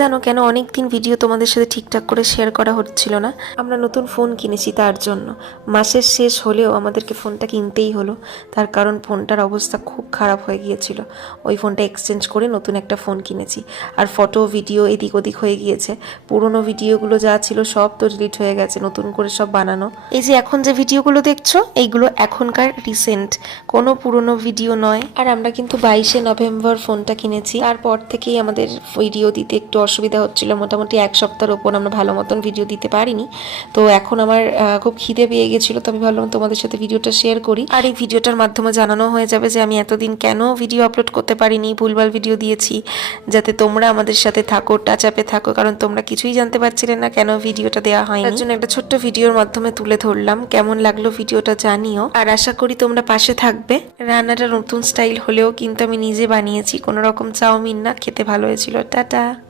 জানো কেন অনেক দিন ভিডিও তোমাদের সাথে ঠিকঠাক করে শেয়ার করা হচ্ছিল না? আমরা নতুন ফোন কিনেছি তার জন্য। মাসের শেষ হলেও আমাদেরকে ফোনটা কিনতেই হলো, তার কারণ ফোনটার অবস্থা খুব খারাপ হয়ে গিয়েছিল। ওই ফোনটা এক্সচেঞ্জ করে নতুন একটা ফোন কিনেছি। আর ফটো ভিডিও এদিক ওদিক হয়ে গিয়েছে, পুরোনো ভিডিওগুলো যা ছিল সব তো ডিলিট হয়ে গেছে, নতুন করে সব বানানো। এই যে এখন যে ভিডিওগুলো দেখছো এইগুলো এখনকার রিসেন্ট, কোনো পুরোনো ভিডিও নয়। আর আমরা কিন্তু 22শে নভেম্বর ফোনটা কিনেছি, তারপর থেকেই আমাদের ভিডিও দিতে একটু অসুবিধা হচ্ছিল। মোটামুটি এক সপ্তাহের ওপর আমরা ভালো মতন ভিডিও দিতে পারিনি। তো এখন আমার খুব খিদে পেয়ে গেছিলো, তো আমি ভাবলাম তোমাদের সাথে ভিডিওটা শেয়ার করি। আর এই ভিডিওটার মাধ্যমে জানানো হয়ে যাবে যে আমি এতদিন কেন ভিডিও আপলোড করতে পারিনি, ভুলভাল ভিডিও দিয়েছি, যাতে তোমরা আমাদের সাথে থাকো, টাচ আপে থাকো, কারণ তোমরা কিছুই জানতে পারছিলে না কেন ভিডিওটা দেওয়া হয়নি। তার জন্য একটা ছোট্ট ভিডিওর মাধ্যমে তুলে ধরলাম। কেমন লাগলো ভিডিওটা জানিও, আর আশা করি তোমরা পাশে থাকবে। রান্নাটা নতুন স্টাইল হলেও কিন্তু আমি নিজে বানিয়েছি, কোনো রকম চাউমিন না, খেতে ভালো হয়েছিল। টাটা।